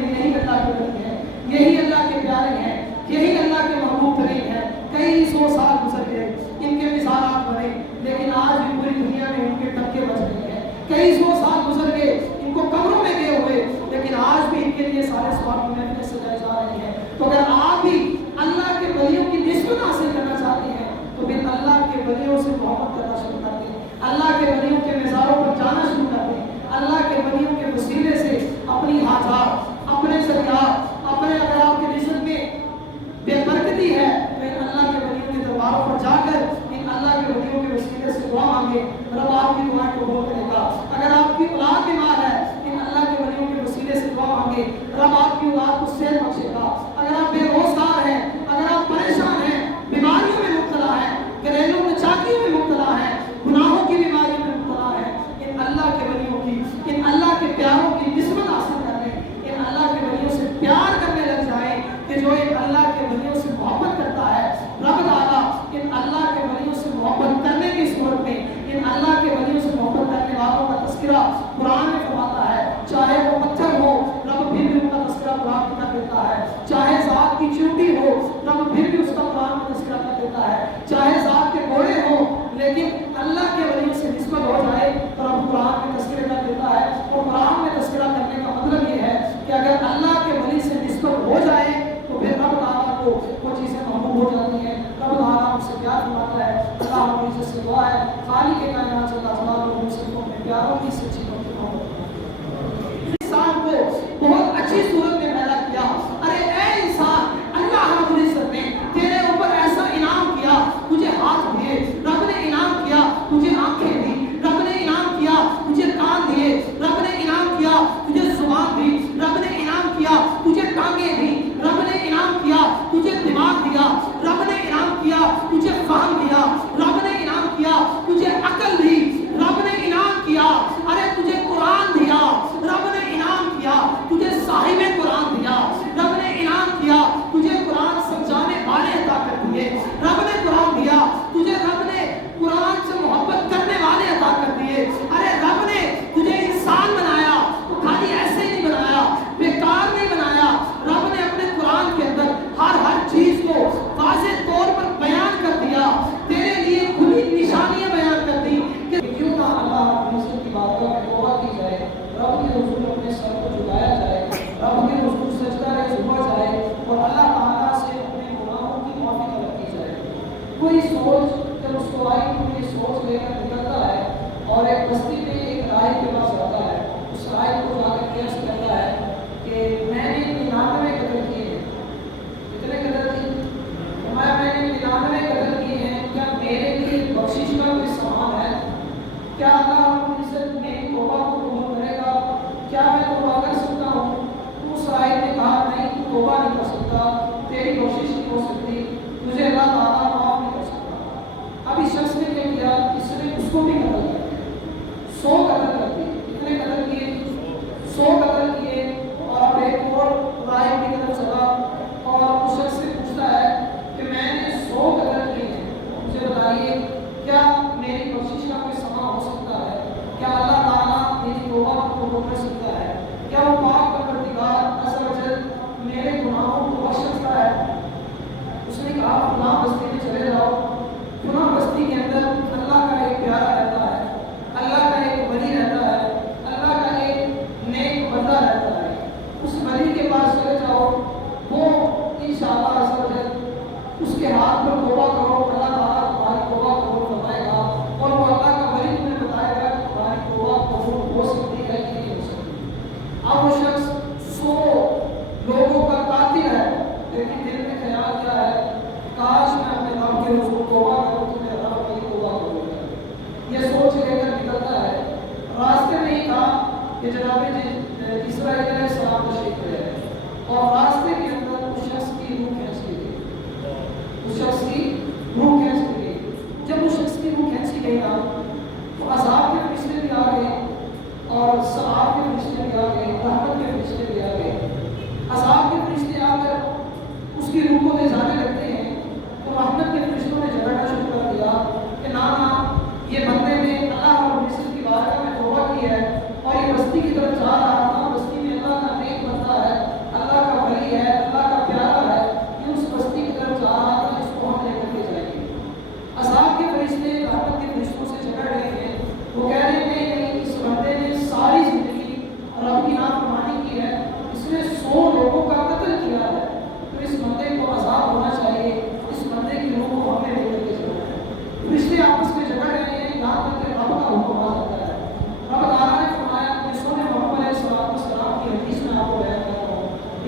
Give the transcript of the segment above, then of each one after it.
میں یہی اللہ کے ولی ہیں، یہی اللہ کے پیارے ہیں، یہی اللہ کے محبوب ترین ہیں. کئی 100 سال گزر گئے، ان کے مثالات بنے، لیکن آج بھی پوری دنیا میں ان کے ٹکے بچ رہے ہیں. کئی 100 سال گزر گئے، ان کو قبروں میں گئے ہوئے، لیکن آج بھی ان کے لیے سارے سوال محفلیں سجائے جا رہے ہیں. تو اگر آپ بھی اللہ کے ولیوں کی نسبت حاصل کرنا چاہتے ہیں تو پھر اللہ کے ولیوں سے محبت کرنا شروع کر دیں، اللہ کے ولیوں کے مزاروں پر جانا شروع کر دیں، اللہ کے ولیوں کے وسیلے سے اپنی حاجات، اپنے ذریعات، اپنے اگر آپ کے رزق میں بے برکتی ہے تو ان اللہ کے ولیوں کے درباروں پر جا کر ان اللہ کے ولیوں کے وسیلے سے دعا مانگے، رب آپ کی دعائیں قبول کرے گا. اگر آپ کی اولاد بیمار ہے ان اللہ کے ولیوں کے وسیلے سے دعا مانگے، رب آپ کی اولاد کو صحت بخشے گا. اگر آپ بے روزگار ہیں، اگر آپ پریشان ہیں، بیماریوں میں مبتلا ہیں، گھریلو نچاکیوں میں مبتلا ہیں، گناہوں کی بیماریوں میں مبتلا ہیں، ان اللہ کے ولیوں کی، ان اللہ کے پیاروں کی نسبت حاصل کر لیں، ان اللہ کے ولیوں سے پیار کرنے لگ جائیں کہ جو ان اللہ کے ولیوں سے محبت کرتا ہے رب تعالیٰ ان اللہ کے ولیوں سے محبت کرنے کی صورت میں ان اللہ کے ولیوں سے محبت کرنے والوں کا تذکرہ قرآن میں فرماتا ہے. چاہے وہ پتھر ہو رب پھر بھی ان کا تذکرہ قرآن میں کر دیتا ہے، چاہے ذات کی چونٹی ہو رب پھر بھی اس کا قرآن میں تذکرہ کر دیتا ہے، چاہے ذات کے گھوڑے ہوں لیکن اللہ کے ولیوں سے نسبت ہو جائے تو رب قرآن میں تذکرہ کر دیتا ہے. اور قرآن میں تذکرہ کرنے کا مطلب یہ ہے کہ اگر اللہ کے ولی سے نسبت ہو جائے تو پھر رب تعالیٰ کو وہ چیزیں محبوب ہو جاتی ہیں، رب تعالیٰ ہم سے پیار فرماتا ہے. اللہ رب العزت سے دعا ہے خالق کائنات اللہ تعالیٰ کو ہم سب کو اپنے پیاروں کی سچی انسان کو بہت اچھی صورت میں پیدا کیا. ارے اے انسان، اللہ رب العزت نے تیرے اوپر ایسا انعام کیا، تجھے ہاتھ دیے، رب نے انعام کیا تجھے آنکھیں دی، رب نے انعام کیا تجھے کان دیے، رب نے انعام کیا تجھے زبان دی، رب نے انعام کیا تجھے ٹانگیں دی، رب نے انعام کیا تجھے دماغ دیا، رب نے انعام کیا تجھے فہم دیا، رب نے انعام کیا تجھے عقل دی، رب نے انعام کیا ارے تجھے قرآن دیا، رب نے انعام کیا تجھے صاحب قرآن دیا، رب نے انعام کیا تجھے قرآن سمجھانے والے عطا کر دیے، رب نے قرآن دیا تجھے، رب نے قرآن سے محبت کرنے والے عطا کر دیے. ارے رب نے تجھے انسان بنایا تو خالی ایسے ہی نہیں بنایا، بیکار نہیں بنایا، رب نے اپنے قرآن کے اندر ہر چیز کو واضح طور پر بیان کر دیا، تیرے لیے کھلی نشانیاں بیان کر دی کہ کیوں نہ اللہ رب العزت کی باتوں میں توبہ کی جائے، رب کے حضور اپنے سر کو جھکایا جائے، رب کے حضور سجدہ ریز ہوا جائے اور اللہ تعالیٰ سے اپنے گناہوں کی معافی طلب کی جائے. کوئی سوچ جب اس کو آئی تو یہ سوچ لے کر نکلتا ہے اور ایک بستی میں ایک راہی کے پاس جاتا ہے، اس راہی کو جا کر کیس کرتا ہے کہ میں نے 99 قتل کیے ہیں. کتنے قتل کیے؟ میں نے 99 قتل کیے ہیں، کیا میرے لیے بخشش کا کوئی سامان ہے؟ کیا اللہ رب العزت میری توبہ کو قبول کرے گا؟ کیا میں توبہ کر سکتا ہوں؟ اس راہی نے کہا نہیں، تو توبہ نہیں کر سکتا، تیری بخشش نہیں ہو سکتی، تجھے اللہ تعالیٰ معاف نہیں کر سکتا. اب اس شخص نے کیا کیا؟ اس نے اس کو بھی قتل کیا، 100 قتل کر دیے. کتنے قتل کیے؟ 100 قتل کیے. اور اب ایک اور راہب کی طرف چلا اور اس شخص سے پوچھتا ہے کہ میں نے 100 قتل کیے ہیں، مجھے بتائیے کیا میری بخشش کا کوئی سامان ہو سکتا ہے؟ کیا اللہ تعالیٰ میری توبہ کو قبول کر سکتا ہے؟ کیا وہ پاک پروردگار عز و جل میرے گناہوں کو بخش سکتا ہے؟ اس نے کہا فلاں بستی میں چلے جاؤ، فلاں بستی کے اندر اللہ کا ایک پیارا رہتا ہے، اللہ کا ایک ولی رہتا ہے، اللہ کا ایک نیک بندہ رہتا ہے، اس ولی کے پاس چلے جاؤ، وہ انشاءاللہ عز و جل اس کے ہاتھ پر توبہ کرو، اللہ تعالیٰ تمہاری توبہ قبول فرمائے گا اور وہ اللہ کا ولی تمہیں بتائے گا کہ تمہاری توبہ قبول ہو سکتی ہے کہ نہیں ہو سکتی. اب وہ شخص 100 لوگوں کا قاتل ہے لیکن دل میں خیال کیا ہے؟ کاش میں اپنے رب کے حضور توبہ کروں تو میرا رب میری توبہ قبول کرے. یہ سوچ لے کر نکلتا ہے. راستے میں ہی تھا کہ جناب اسرائیل علیہ السلام تشریف لے آئے اور راستے کے اندر اس شخص کی روح کھینچ لی گئی. اس شخص کی روح کھینچ لی گئی. جب اس شخص کی روح کھینچی گئی نا تو عذاب کے فرشتے بھی آ گئے اور ثواب کے فرشتے بھی آ گئے، رحمت کے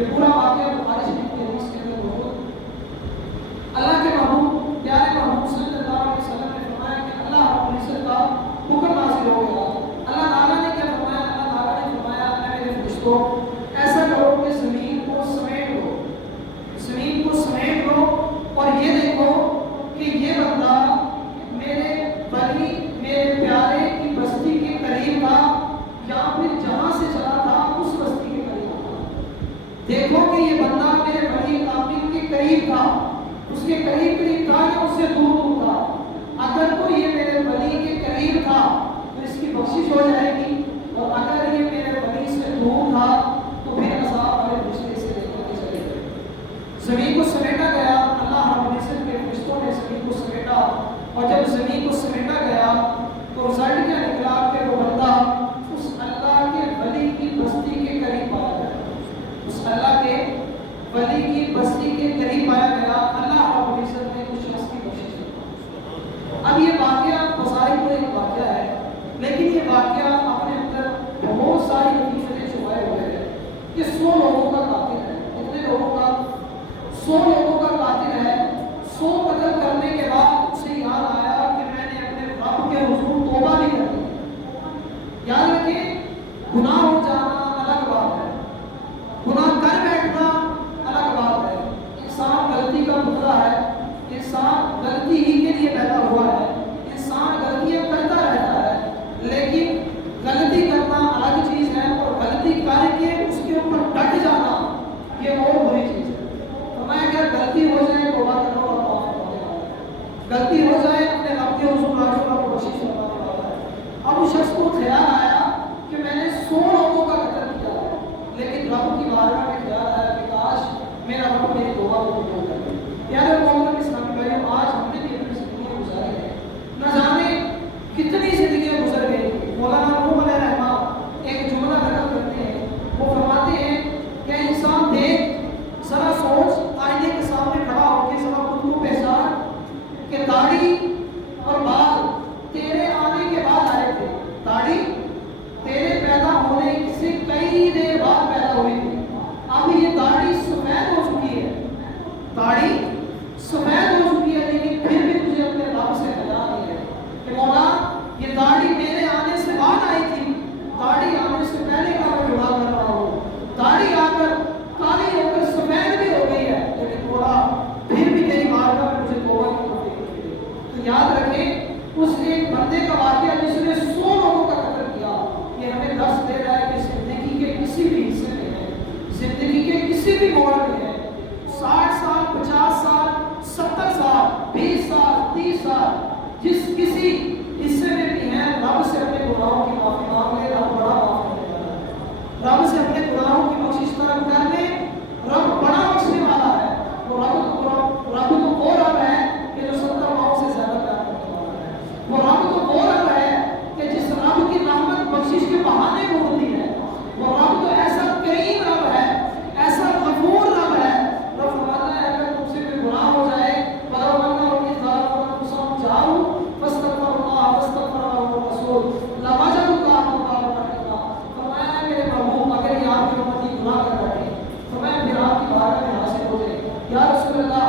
یہ پورا واقعہ بخاری شریف کی حدیث کے اندر موجود۔ اللہ کے محبوب پیارے محبوب صلی اللہ علیہ وسلم نے فرمایا کہ اللہ رب العزت کا حکم نازل ہو گیا۔ اللہ تعالیٰ نے کیا فرمایا؟ اللہ تعالیٰ نے فرمایا اے میرے فرشتوں ایسا کرو کہ زمین کو سمیٹ لو، زمین کو سمیٹ لو اور یہ دیکھو کہ یہ بندہ میرے ولی میرے پیارے کی بستی کے قریب تھا یا پھر جہاں سے چلا تھا اس بستی کے قریب تھا۔ دیکھو کہ یہ بندہ میرے ولی کامل کے قریب تھا، اس کے قریب قریب تھا یا اس سے دور دور تھا۔ اگر تو یہ میرے ولی کے قریب تھا تو اس کی بخشش ہو جائے گی، اور اگر یہ میرے ولی سے دور تھا تو پھر عذاب والے فرشتے سے لے کر چلے گئے۔ زمین کو سمیٹا گیا، اللہ رب العزت کے فرشتوں نے زمین کو سمیٹا، اور جب زمین کو سمیٹا گیا تو رزلٹ کیا نکلا کہ وہ بندہ اس اللہ کے ولی کی بستی کے قریب آیا گیا، اس اللہ کے ولی کی بستی کے قریب آیا گیا۔ اللہ رب العزت نے اس شخص کی بخشش کی۔ اب یہ واقعہ بظاہر تو ایک واقعہ ہے، لیکن یہ واقعہ اپنے اندر بہت ساری حقیقتیں چھپائے ہوئے ہیں کہ 100 لوگوں کا قاتل ہے۔ کتنے لوگوں کا؟ 100 لوگوں کا قاتل ہے۔ 100 قتل کرنے کے بعد اسے یاد آیا کہ میں نے اپنے رب کے حضور توبہ بھی کر لی۔ یاد رکھیں، گناہ ہو جانا الگ بات ہے، گناہ کر بیٹھنا الگ بات ہے۔ انسان غلطی کا پتلا ہے، انسان غلطی ہی کے لیے پیدا ہوا ہے، انسان غلطیاں کرتا رہتا ہے، لیکن غلطی کرنا الگ چیز ہے اور غلطی کر کے اس کے اوپر ڈٹ جانا یہ اور بری چیز ہے۔ فرمایا اگر غلطی ہو جائے توبہ کرو اور معاف کرنے والا ہے، غلطی ہو جائے اپنے رب کے حضور راجو کو بخشش کروانے والا ہے۔ اب اس شخص کو خیال آیا کہ میں نے 100 لوگوں کا قتل کیا ہے، لیکن رب کی بارگاہ میں خیال آیا کہ کاش میرا رب میری توبہ کو قبول کر لے۔ پیارے محترم اسلامی بھائیوں، آج ہم نے بھی اپنی زندگیاں گزاری ہیں، نہ جانے کتنی زندگیاں گزر گئی۔ مولانا روم علیہ رحمہ ایک جملہ نقل کرتے ہیں، وہ فرماتے ہیں کہ انسان دیکھ ذرا سوچ، آئینے کے سامنے کھڑا ہو کے ذرا خود کو پہچان کہ داڑھی اور بال تیرے آنے کے بعد آئے تھے، داڑھی تیرے پیدا ہونے سے کئی دیر بعد پیدا ہوئی تھی، اب یہ داڑھی سفید ہو چکی ہے، داڑھی سفید ہو چکی ہے، لیکن پھر بھی تجھے اپنے رب سے حیا نہیں ہے کہ مولا یہ داڑھی میرے آنے سے بعد آئی تھی، داڑھی آنے سے پہلے کا میں دعا کر رہا ہوں، داڑھی آ کر کالی ہو کر سفید بھی ہو گئی ہے، لیکن مولا پھر بھی تیری بارگاہ میں مجھے توبہ کی توفیق دے۔ تو یاد رکھیں اس ایک بندے کا واقعہ جس نے 100 لوگوں کا قتل کیا، یہ ہمیں درس دے رہا ہے کہ زندگی کے کسی بھی حصے میں ہے، زندگی کے کسی بھی موڑ میں ہے، 60 سال 50 سال 70 سال 20 سال 30 سال جس کسی حصے میں بھی ہے، رب سے اپنے گناہوں کی معافی مانگ لے، رب بڑا معاف کرنے والا ہے۔ رب سے اپنے گناہوں کی بخشش طلب کر لے، رب بڑا بخشنے والا ہے۔ وہ رب تو وہ رب ہے کہ جو 70 ماؤں سے زیادہ پیار کرنے والا ہے۔ وہ رب تو وہ رب ہے کہ جس رب کی رحمت بخشش کے بہانے میں ہوتی ہے۔ وہ رب تو ایسا کریم رب ہے، ایسا غفور رب ہے۔ رب فرماتا ہے اگر تم سے کوئی گناہ ہو جائے یا رسول اللہ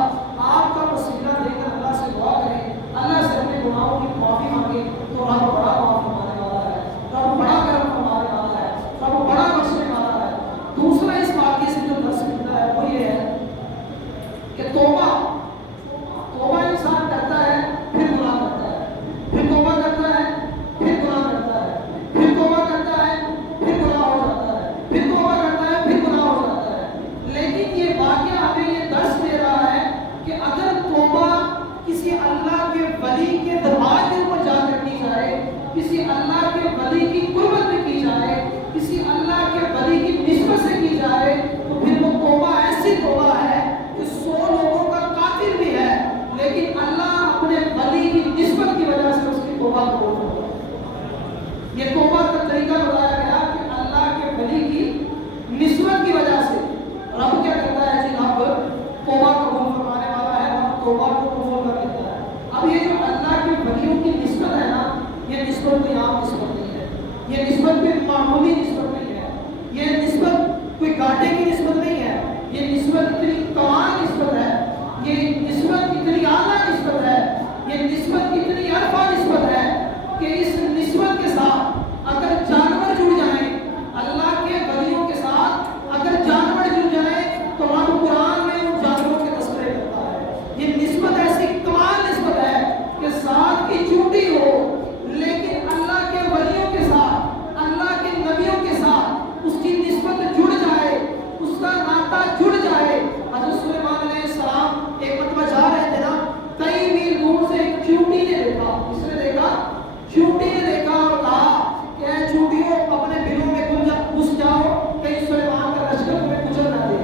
آپ کا وسیلہ دے کر اللہ سے دعا کریں، اللہ سے اپنے گناہوں کی معافی مانگیں، تو رب بڑا معاف فرمانے والا ہے، رب بڑا کرم فرمانے والا ہے، رب بڑا بخشنے والا ہے۔ دوسرا اس واقعے سے جو درس ملتا ہے وہ یہ ہے کہ توبہ انسان کرتا ہے پھر گناہ کرتا ہے، پھر توبہ کرتا ہے پھر گناہ کرتا ہے، پھر توبہ کرتا ہے پھر گناہ ہو جاتا ہے، پھر توبہ کرتا ہے پھر گناہ ہو جاتا ہے۔ لیکن یہ واقعہ ہمیں یہ درس دے رہا ہے کہ اگر توبہ کسی اللہ کے ولی کے دربار کے اوپر جا کر کی جائے، کسی اللہ کے ولی کی قربت میں کی جائے، کسی اللہ کے ولی کی نسبت سے کی جائے، تو پھر وہ توبہ ایسی توبہ ہے کہ 100 لوگوں کا قاتل بھی ہے، لیکن اللہ اپنے ولی کی نسبت کی وجہ سے اس کی توبہ قبول کرتا ہے۔ یہ توبہ کا طریقہ بتایا گیا کہ اللہ کے ولی کی نسبت کی وجہ سے رب کیا کرتا ہے جی، رب توبہ قبول فرمانے والا ہے، رب توبہ کو قبول کر لیتا ہے۔ اب یہ جو اللہ کے ولیوں کی نسبت ہے نا، یہ نسبت کوئی عام نسبت نہیں ہے، یہ نسبت کوئی معمولی نسبت نہیں ہے، یہ نسبت کوئی گاٹے کی نسبت نہیں ہے، کہ اس نسبت کے ساتھ اگر جانور جڑ جائیں، اللہ کے ولیوں کے ساتھ اگر جانور جڑ جائیں تو رب قرآن میں ان جانوروں کے تذکرے کرتا ہے۔ یہ نسبت ایسی کمال نسبت ہے کہ ساتھ کی چونٹی ہو لیکن اللہ کے ولیوں کے ساتھ، اللہ کے نبیوں کے ساتھ اس کی نسبت جڑ جائے، اس کا ناطہ جڑ جائے۔ حضرت سلیمان علیہ السلام ایک مرتبہ جا رہے تھے نا، کئی میل دور سے ایک چونٹی نے دیکھا، کس نے دیکھا؟ چونٹی نے دیکھا اور کہا کہ اے چونٹیوں اپنے بلوں میں گھس جاؤ، کہیں سلیمان کا لشکر تمہیں کچل نہ دے۔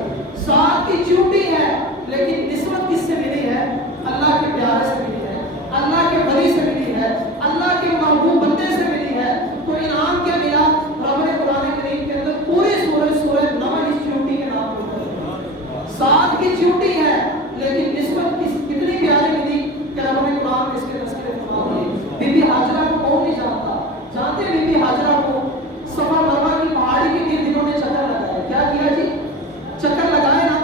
ساتھ کی چونٹی ہے لیکن نسبت کس سے ملی ہے؟ اللہ کے پیارے سے ملی ہے، اللہ کے ولی سے ملی ہے، اللہ کے محبوب بندے سے ملی ہے۔ تو انعام کیا ملا؟ رب نے قرآن کریم کے اندر پوری سورہ نمل اس چونٹی کے نام پر ساتھ کی چونٹی ہے لیکن نسبت کتنی پیاری ملی کہ رب نے قرآن میں اس کے تذکرے فرما دیے۔ بی بی ہاجرہ کو کون نہیں جانتا؟ جانتے بی بی ہاجرہ کو؟ صفا مروا کی پہاڑی کے گرد انہوں نے چکر لگایا۔ کیا کیا جی؟ چکر لگائے نا،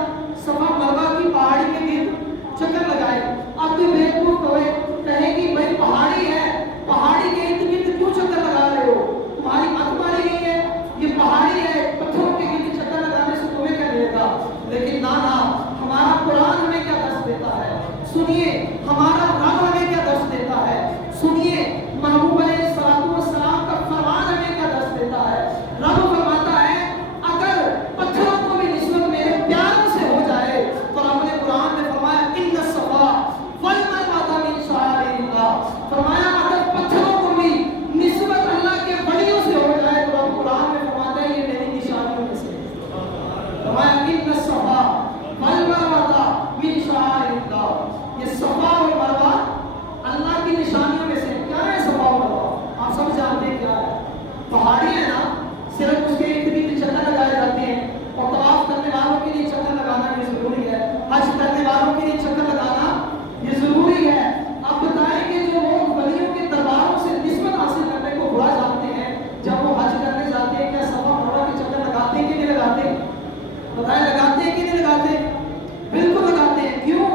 صفا مروا کی پہاڑی کے گرد چکر لگائے۔ اب تو بیوقوف ہوئے، کہیں گی بھائی پہاڑی ہے، پہاڑی کے ارد گرد کیوں چکر لگا رہے ہو؟ تمہاری مت ماری گئی ہے، یہ پہاڑی ہے، پتھروں کے گرد چکر لگانے سے تمہیں کیا ملے گا؟ لیکن نہ، ہمارا قرآن ہمیں کیا درس دیتا ہے؟ سنیے ہمارا رب ہمیں کیا درس دیتا ہے، سنیے محبوب علیہ السلام کا فرمان ہمیں کیا درس دیتا ہے۔ رب فرماتا ہے اگر پتھروں کو بھی نسبت میرے پیاروں سے ہو جائے تو رب نے قرآن میں فرمایا ان الصفا والمروہ من شعائر اللہ، فرمایا اگر پتھروں کو بھی نسبت اللہ کے ولیوں سے ہو جائے تو رب قرآن میں فرماتا ہے یہ میری نشانیوں میں سے، فرمایا ان الصفا والمروہ من شعائر اللہ۔ یہ صفا اور مروہ اللہ کی نشانیوں میں سے کیا ہے؟ صفا اور مروہ آپ سب جانتے ہیں کیا ہے؟ پہاڑی ہے نا، صرف اس کے ارد گرد چکر لگائے جاتے ہیں، اور طواف کرنے والوں کے لیے چکر لگانا یہ ضروری ہے، حج کرنے والوں کے لیے چکر لگانا یہ ضروری ہے۔ آپ بتائیں کہ جو لوگ ولیوں کے درباروں سے نسبت حاصل کرنے کو برا جانتے ہیں، جب وہ حج کرنے جاتے ہیں کیا صفا مروہ کے چکر لگاتے ہیں کہ نہیں لگاتے؟ بتائیں لگاتے ہیں کہ نہیں لگاتے؟ بالکل لگاتے ہیں۔ کیوں؟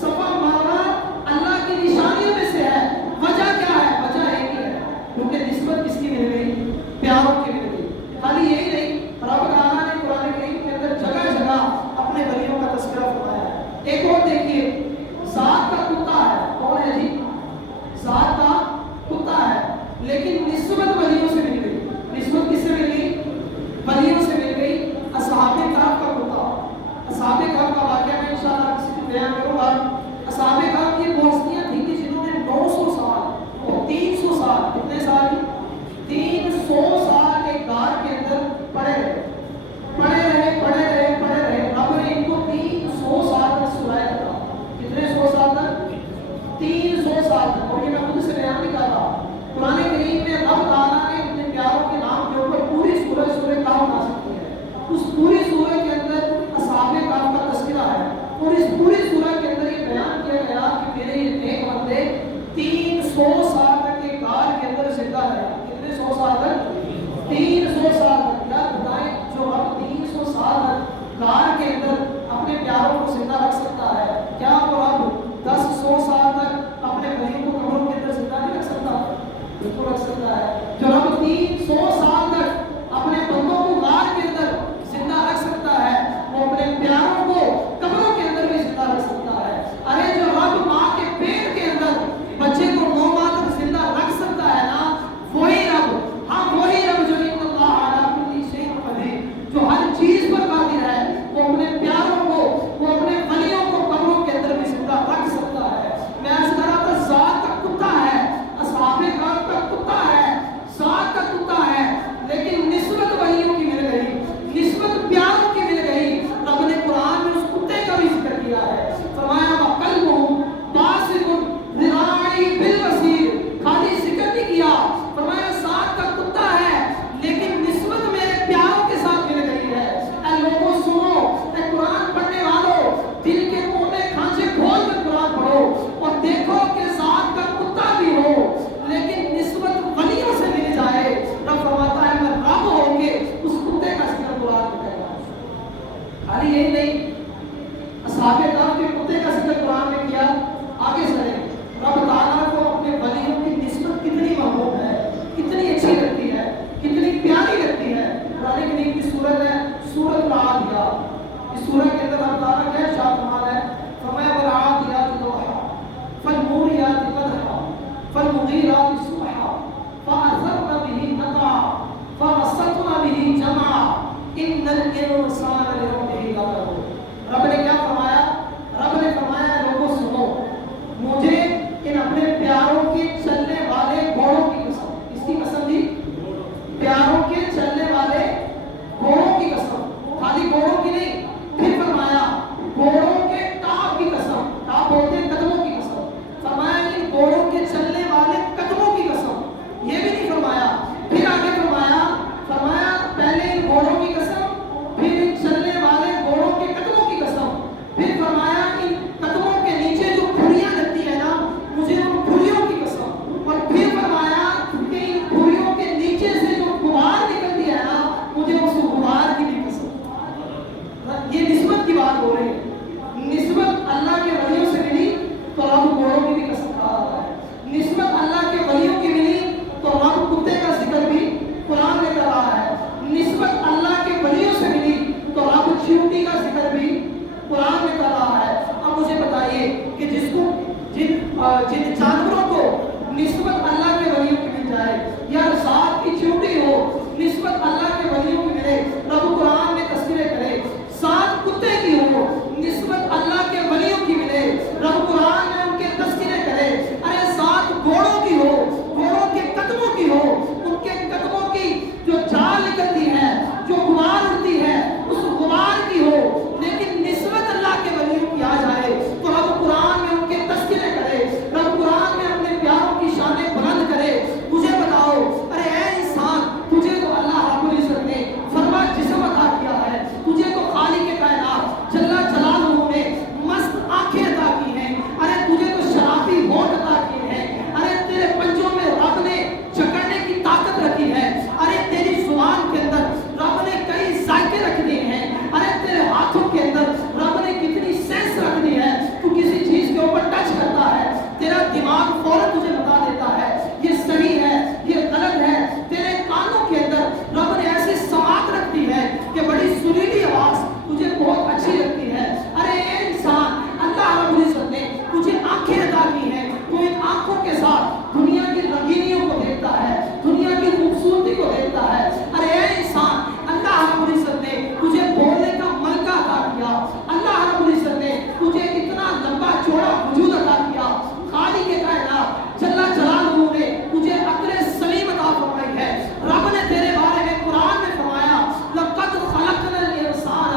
صفا مروہ اللہ کی نشانیوں میں سے ہے۔ وجہ کیا ہے؟ وجہ ایک ہی ہے، کیونکہ نسبت کس کی مل گئی؟ پیاروں کی مل گئی۔ خالی یہی نہیں، رب تعالیٰ نے قرآن کریم کے اندر جگہ جگہ اپنے ولیوں کا تذکرہ فرمایا ہے۔ ایک اور دیکھیے، ذات کا کتا ہے، کون ہے جی؟ ذات کا کتا ہے لیکن نسبت ولیوں سے مل گئی۔ نسبت کس سے مل گئی؟ ولیوں سے مل گئی۔ اصحاب کہف کا کتا، اصحاب کہف کا واقعہ میں انشاءاللہ کسی کو بیان کروں گا۔ اصحاب کہف کی وہ ہستیاں تھیں کہ جنہوں نے 900 سال اور 300 سال، کتنے سال؟ 300 سال ایک غار کے اندر پڑے رہے۔ رب نے ان کو 300 سال تک سلایا تھا۔ کتنے 100 سال تک؟ 300 سال تک۔ اور یہ میں خود سے بیان نہیں کر رہا، قرآن کریم میں رب تعالیٰ نے اپنے پیاروں کے نام کے اوپر پوری سورہ کہف نازل کی ہے۔ اس پوری سورہ کے اندر اصحاب کہف کا تذکرہ ہے، اور اس پوری سورہ کے اندر یہ بیان کیا گیا کہ میرے یہ نیک بندے 300 سال تک ایک غار کے اندر زندہ رہے۔ کتنے 100 سال تک؟ 300 سال تک۔ یاد بتائیں جو اب 300 سال تک غار کے اندر اپنے پیاروں کو زندہ رکھ سکتا ہے، کیا وہ اب 10-100 سال تک اپنے ولیوں کو قبروں کے اندر زندہ نہیں رکھ سکتا؟ بالکل رکھ سکتا ہے۔ جو اب 300 سال تک اپنے بندوں کو غار کے اندر زندہ رکھ سکتا ہے، وہ اپنے پیاروں کو قبروں کے اندر بھی زندہ رکھ سکتا ہے۔ ارے جو رب ماں کے پیٹ کے اندر بچے کو 9 ماہ تک زندہ رکھ سکتا ہے نا، وہی رب، ہاں وہی رب جو ان اللہ علی کل شیء قدیر، جو ہر چیز پر قادر ہے، وہ اپنے پیاروں کو، وہ اپنے ولیوں کو قبروں کے اندر بھی زندہ رکھ سکتا ہے۔ میں اس طرح کا ذات کا کتا ہے، اصحاب کہف کا کتا ہے، ذات کا کتا ہے، لیکن نسبت ولیوں کی مل گئی، نسبت پیاروں کی مل گئی۔ رب نے قرآن میں اس کتے کا بھی ذکر کیا ہے، فرمایا وَقَلْبُهُمْ بَاسِطٌ ذِرَاعَيْهِ بِالْوَسِيلِ، خالی ذکر نہیں کیا، فرمایا ذات کا کتا ہے لیکن نسبت میرے پیاروں کے ساتھ مل گئی ہے۔ اے لوگوں سنو، اے قرآن پڑھنے والوں، دل کے کونے کھانچے کھول کر قرآن پڑھو اور دیکھو کہ ذات کا کتا بھی ہو لیکن نسبت ولیوں سے مل جائے۔ رب فرماتا ہے میں رب ہو کے اس کتے کا ذکر قرآن میں کرتا ہوں۔ خالی یہی نہیں، اصحاب کہف کے کتے کا ذکر قرآن میں کیا۔ آگے چلیں، رب تعالیٰ کو اپنے ولیوں کی نسبت کتنی محبوب ہے۔ سورہ کے اندر اللہ تعالیٰ کیا ارشاد فرماتا ہے؟ فرمایا والعادیات ضبحا فالموریات قدحا فالمغیرات صبحا فأثرن به نقعا فوسطن به جمعا ان الانسان لربه لکنود۔ رب نے کیا فرمایا؟ رب نے فرمایا لوگوں سنو، مجھے ان اپنے پیاروں کے چلنے والے گھوڑوں کی قسم، اس کی قسم دی پیاروں کے چلنے والے گھوڑوں کی قسم، خالی گھوڑوں کی نہیں، پھر فرمایا گھوڑوں کے ٹاپ کی قسم، ٹاپ بولتے ہیں قدموں کی قسم، فرمایا ان گھوڑوں کے چلنے والے قدموں کی قسم، یہ بھی نہیں فرمایا، پھر آگے فرمایا پہلے ان گھوڑوں کی قسم، پھر ان چلنے والے گھوڑوں کے قدموں کی قسم، پھر فرمایا ان قدموں کے نیچے جو کھڑیاں لگتی ہے نا، مجھے ان کھڑیوں کی قسم، اور پھر فرمایا کہ ان کھڑیوں کے نیچے سے جو غبار نکلتی ہے نا، مجھے اس غبار کی بھی قسم۔ یہ نسبت کی بات ہو رہی ہے، نسبت اللہ کے ولیوں سے ملی تو رب گھوڑوں کی بھی قسم کھا رہا ہے، نسبت اللہ کے ولیوں کی ملی تو رب کتے کا ذکر بھی قرآن میں کر رہا ہے، نسبت اللہ کے ولیوں سے ملی تو رب چیونٹی کا ذکر بھی قرآن میں کر رہا ہے۔ اب مجھے بتائیے کہ جس کو جن جانوروں کو نسبت اللہ کے ولیوں کی مل جائے، یا ذات کی چیونٹی ہو نسبت اللہ کے ولیوں کی ملے، رب قرآن میں تذکرے کرے، ذات کتے کی ہو نسبت اللہ کے ولیوں کی ملے، رب قرآن میں ان کے تذکرے کرے، ارے ذات گھوڑوں کی ہو، گھوڑوں کے قدموں کی ہو، ان کے قدموں کی جو جال نکلتی ہے، جو غبار اڑتی ہے، اس غبار کی ہو، لیکن نسبت اللہ کے ولیوں کی آ جائے تو رب قرآن میں ان کے تذکرے کرے، رب قرآن میں اپنے پیاروں کی شانیں بلند کرے۔ مجھے بتاؤ، ارے اے انسان، تجھے تو اللہ رب العزت نے فرما جسم عطا کیا ہے، تجھے تو خالق کائنات جل جلالہ نے مست آنکھیں عطا کی ہیں، ارے تجھے تو شرابی ہونٹ عطا کیے ہیں، ارے تیرے پنجوں میں رب نے جکڑنے کی طاقت رکھی ہے، ارے تیری زبان کے اندر رب نے کئی ذائقے رکھ دیے ہیں، ارے تیرے ہاتھوں کے اندر رب نے کتنی سینس رکھ دی ہے، تو کسی چیز کے اوپر ٹچ کرتا ہے تیرا دماغ فوراً تجھے بتا دیتا ہے یہ صحیح ہے یہ غلط ہے، تیرے کانوں کے اندر رب نے ایسی سماعت رکھ دی ہے کہ بڑی سریلی آواز تجھے بہت اچھی لگتی ہے۔ ارے اے انسان، اللہ رب العزت نے تجھے آنکھیں عطا کی ہیں، تو ان آنکھوں کے ساتھ دنیا کی رنگینیوں کو دیکھتا ہے، دنیا کی خوبصورتی کو دیکھتا ہے۔ ارے اے انسان، اللہ رب العزت نے تجھے بولنے کا ملکہ عطا کیا، اللہ رب العزت نے تجھے اتنا لمبا چوڑا وجود عطا کیا، خالق کائنات جل جلالہ نے تجھے عقل سلیم عطا فرمائی ہے۔ رب نے تیرے بارے میں قرآن میں فرمایا لقد خلقنا الانسان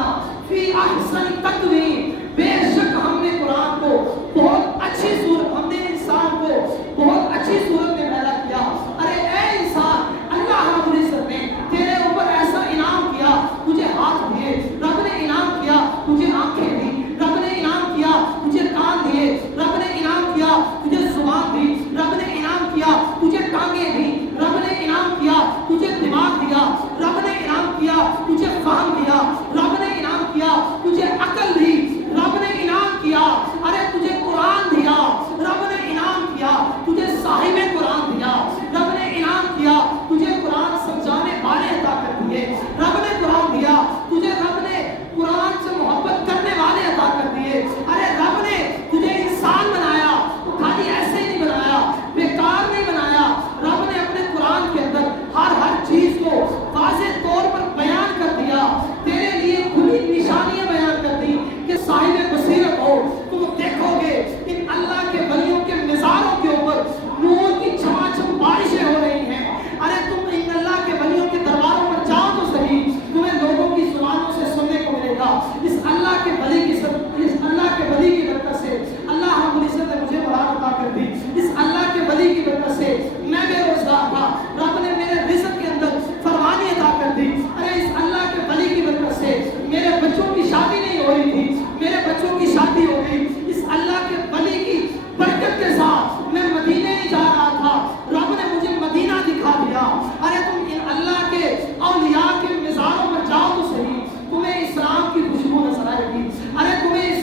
فی احسن تقویم، بے شک ہم نے قرآن کو بہت اچھی صورت، ہم نے انسان کو بہت اچھی صورت میں پیدا کیا۔ ارے اے انسان، اللہ رب العزت نے تیرے اوپر ایسا انعام کیا، تجھے ہاتھ دیے، رب نے انعام کیا تجھے آنکھیں دی، رب نے انعام کیا تجھے کان دیے، رب نے انعام کیا تجھے زبان دی، رب نے انعام کیا تجھے ٹانگیں دی، رب نے انعام کیا تجھے دماغ دیا، رب نے انعام کیا تجھے فہم دیا، رب نے انعام کیا تجھے عقل دی، رب نے انعام کیا ارے تجھے قرآن دیا، رب نے انعام کیا تجھے صاحب قرآن دیا، رب نے انعام کیا تجھے قرآن سمجھانے والے عطا کر دیے، رب نے قرآن دیا تجھے، رب نے قرآن سے محبت کرنے والے عطا کر دیے۔ ارے رب نے تجھے انسان بنایا تو خالی ایسے ہی نہیں بنایا، بیکار نہیں بنایا، رب نے اپنے قرآن کے اندر ہر چیز کو واضح طور پر بیان کر دیا، تیرے لیے کھلی نشانیاں بیان کر دی کہ صاحب بصیرت ہو، تم دیکھو گے ان اللہ کے ولیوں کے مزاروں کے اوپر نور کی چماچم بارشیں ہو رہی ہیں۔ ارے تم ان اللہ کے ولیوں کے درباروں پر جاؤ تو صحیح، تمہیں لوگوں کی زبانوں سے سننے کو ملے گا اس اللہ کے ولی کی برکت سے۔ اللہ رب العزت نے مجھے مراد عطا کر دی، اس اللہ کے ولی کی برکت سے میں بے روزگار تھا، رب نے میرے رزق کے اندر فراوانی عطا کر دی۔ ارے اس اللہ کے ولی کی برکت سے میرے بچوں کی شادی نہیں ہو رہی تھی، میرے بچوں کی شادی ہو گئی، اس اللہ کے ولی کی برکت کے ساتھ میں مدینے نہیں جا رہا تھا، رب نے مجھے مدینہ دکھا دیا۔ ارے تم ان اللہ کے اولیاء کے مزاروں پر جاؤ تو صحیح، تمہیں اسلام کی خوشبو نظر آئے گی، ارے تمہیں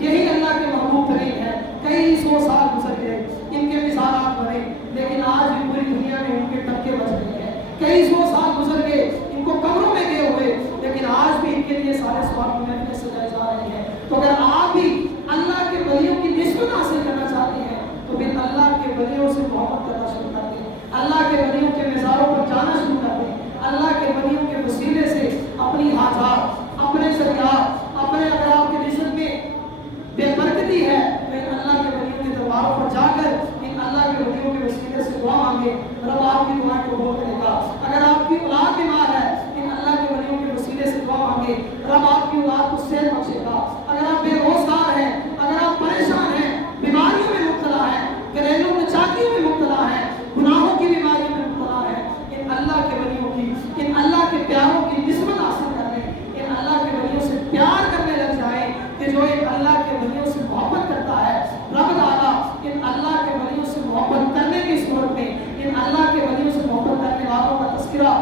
یہی اللہ کے محبوب ترین ہے. کئی سو سال گزر گئے، ان کے مثالات بنے، لیکن آج بھی پوری دنیا میں ان کے ٹکے بچ رہے ہیں. کئی سو سال گزر گئے، ان کو قبروں میں گئے ہوئے، لیکن آج بھی ان کے لیے سارے ثواب کی محفلیں سجائے جا رہے ہیں. تو اگر آپ بھی اللہ کے ولیوں کی نسبت حاصل کرنا چاہتے ہیں تو پھر اللہ کے ولیوں سے محبت کرنا شروع کر دیں، اللہ کے ولیوں کے مزاروں پر جانا شروع کر دیں، اللہ کے ولیوں کے وسیلے سے اپنی حاجات، اپنے ذریعات، اپنے اگر آپ کے نسبت میں بے برکتی ہے تو ان اللہ کے ولیوں کے درباروں پر جا کر ان اللہ کے ولیوں کے وسیلے سے دعا مانگے، رب آپ کی دعائیں قبول کرے گا. اگر آپ کی اولاد بیمار ہے ان اللہ کے ولیوں کے وسیلے سے دعا مانگے، رب آپ کی اولاد کو صحت بخشے گا. اگر آپ بے روزگار ہیں، اگر آپ پریشان ہیں، بیماریوں میں مبتلا ہیں، گھریلو نچاکیوں میں مبتلا ہیں، گناہوں کی بیماریوں میں مبتلا ہیں، ان اللہ کے ولیوں کی، ان اللہ کے پیاروں کی نسبت حاصل کر لیں، ان اللہ کے ولیوں سے پیار کرنے لگ جائیں کہ جو ایک اللہ کے ولیوں سے محبت کرتا ہے رب تعالیٰ ان اللہ کے ولیوں سے محبت کرنے کی صورت میں ان اللہ کے ولیوں سے محبت کرنے والوں کا تذکرہ